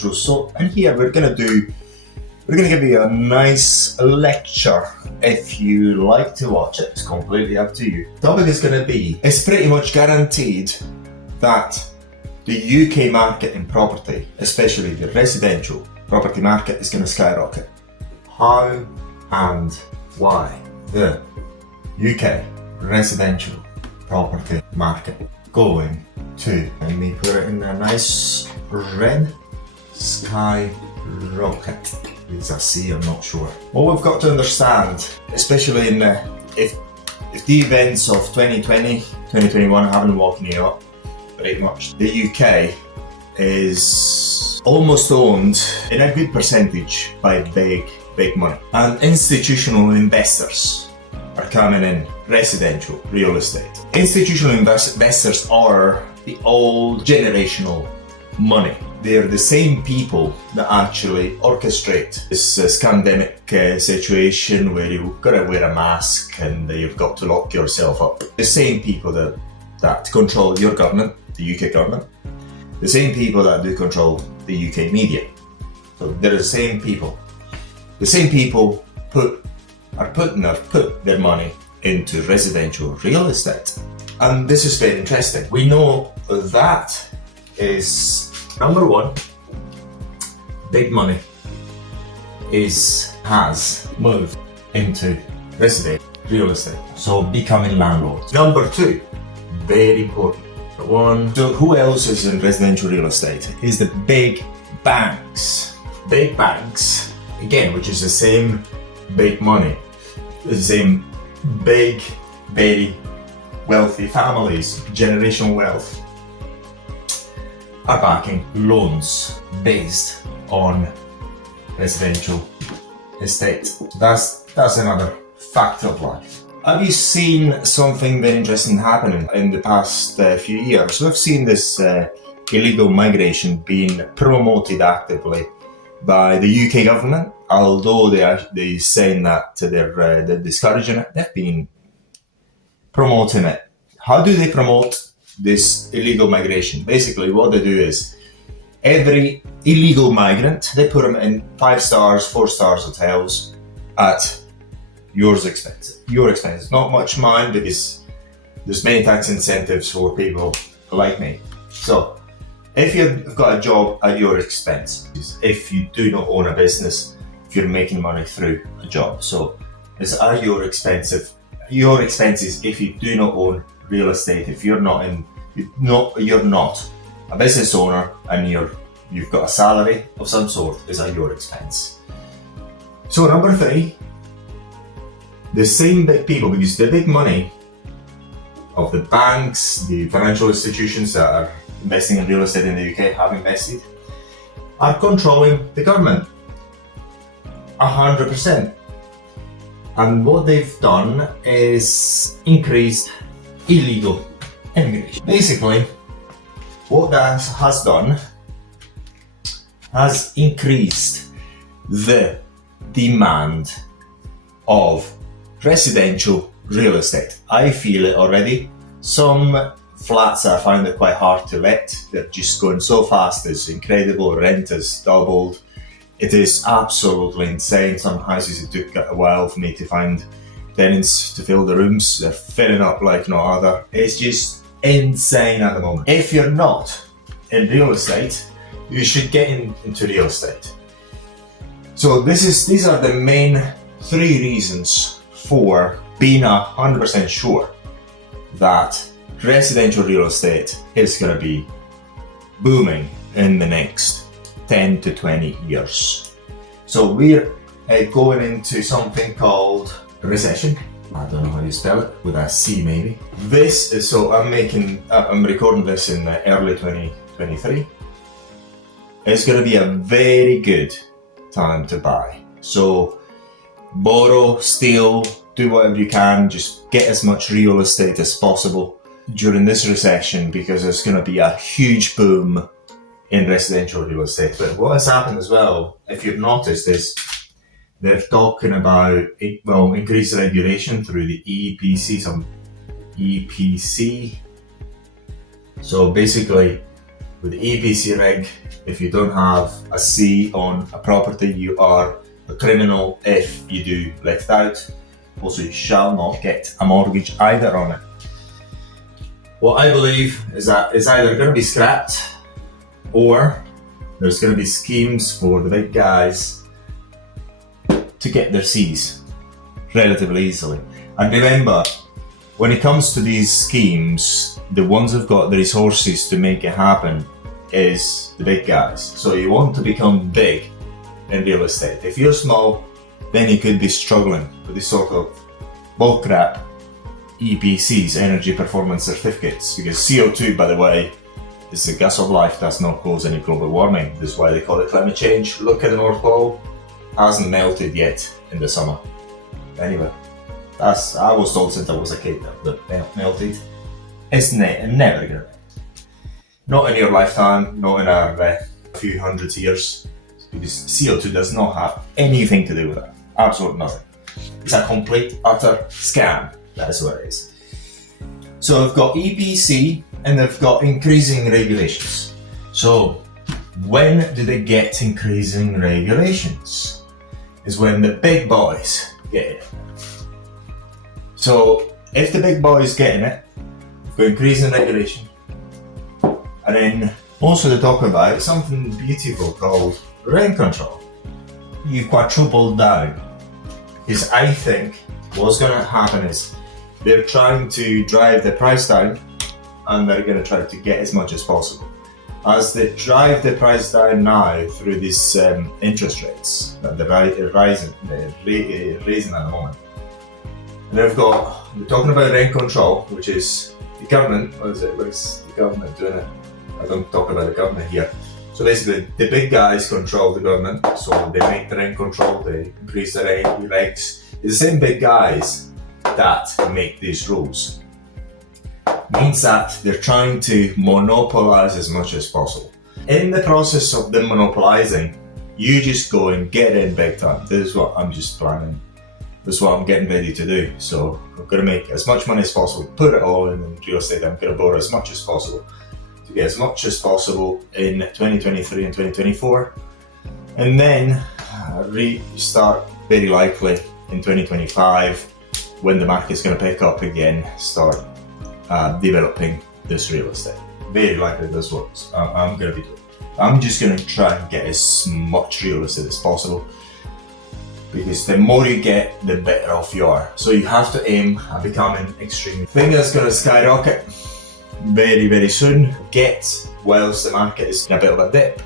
intro. So in here we're gonna give you a nice lecture. If you like to watch it, it's completely up to you. The topic is gonna be, it's pretty much guaranteed that the UK market in property, especially the residential property market, is gonna skyrocket. How and why the UK residential property market going to, let me put it in a nice red, skyrocket. It's a C, I'm not sure. What we've got to understand, especially in if the events of 2020, 2021 haven't woken you up very much, the UK is almost owned in a good percentage by big money. And institutional investors are coming in residential real estate. Institutional investors are the old generational money. They're the same people that actually orchestrate this pandemic situation where you've got to wear a mask and you've got to lock yourself up. The same people that control your government, the UK government, the same people that do control the UK media. So they're the same people. The same people put their money into residential real estate. And this is very interesting. We know that is number one, big money has moved into residential real estate, so becoming landlords. Number two, very important. So who else is in residential real estate? Is the big banks. Big banks, again, which is the same big money, the same big, very wealthy families, generational wealth, are backing loans based on residential estate. So that's another fact of life. Have you seen something very interesting happening in the past few years? We've seen this illegal migration being promoted actively by the UK government, although they're saying that they're discouraging it. They've been promoting it. How do they promote this illegal migration? Basically, what they do is every illegal migrant, they put them in 5 stars, 4 stars hotels at your expense. Not much mine, because there's many tax incentives for people like me. So if you've got a job at your expense, if you do not own a business, if you're making money through a job, so it's at your expenses if you do not own real estate. If you're not a business owner and you've got a salary of some sort, is at your expense. So number 3, the same big people, because the big money of the banks, the financial institutions that are investing in real estate in the UK have invested, are controlling the government 100%. And what they've done is increased illegal immigration. Basically, what that has done has increased the demand of residential real estate. I feel it already. Some flats I find it quite hard to let. They're just going so fast. It's incredible. Rent has doubled. It is absolutely insane. Some houses, it took a while for me to find tenants to fill the rooms. They're filling up like no other. It's just insane at the moment. If you're not in real estate, you should get into real estate. So these are the main 3 reasons for being 100% sure that residential real estate is going to be booming in the next 10 to 20 years. So we're going into something called recession. I don't know how you spell it, with a C maybe. This is, so I'm recording this in early 2023. It's going to be a very good time to buy. So borrow, steal, do whatever you can, just get as much real estate as possible during this recession, because there's going to be a huge boom in residential real estate. But what has happened as well, if you've noticed, is they're talking about increased regulation through the EPC. So basically, with the EPC rig, if you don't have a C on a property, you are a criminal if you do let it out. Also, you shall not get a mortgage either on it. What I believe is that it's either going to be scrapped or there's going to be schemes for the big guys to get their Cs relatively easily. And remember, when it comes to these schemes, the ones who've got the resources to make it happen is the big guys. So you want to become big in real estate. If you're small, then you could be struggling with this sort of bullcrap EPCs, energy performance certificates, because CO2, by the way, is the gas of life, does not cause any global warming. This is why they call it climate change. Look at the North Pole, hasn't melted yet in the summer. Anyway, I was told since I was a kid that it melted. It's never gonna melt. Not in your lifetime, not in a few hundreds of years, because CO2 does not have anything to do with that. Absolutely nothing. It's a complete, utter scam. That's what it is. So I've got EPC and they've got increasing regulations. So when do they get increasing regulations? Is when the big boys get it. So if the big boys getting it, we've got increasing regulation. And then also they talk about something beautiful called rent control. You quadruple down. Because I think what's going to happen is they're trying to drive the price down and they're going to try to get as much as possible. As they drive the price down now through these interest rates that they're raising at the moment. And they're talking about rent control, which is the government. What is the government doing it? I don't talk about the government here. So basically, the big guys control the government, so they make the rent control, they increase the regs. It's the same big guys that make these rules. Means that they're trying to monopolize as much as possible. In the process of them monopolizing, you just go and get in big time. This is what I'm just planning. This is what I'm getting ready to do. So I'm going to make as much money as possible, put it all in real estate. I'm going to borrow as much as possible to get as much as possible in 2023 and 2024. And then restart very likely in 2025 when the market's going to pick up again, start developing this real estate. Very likely that's what I'm going to be doing. I'm just going to try and get as much real estate as possible, because the more you get, the better off you are. So you have to aim at becoming extreme. I think that's going to skyrocket very, very soon. Get, whilst the market is in a bit of a dip,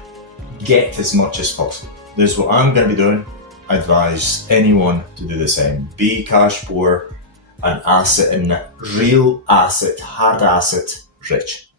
get as much as possible. This is what I'm going to be doing. I advise anyone to do the same. Be cash poor and asset and real asset, hard asset rich.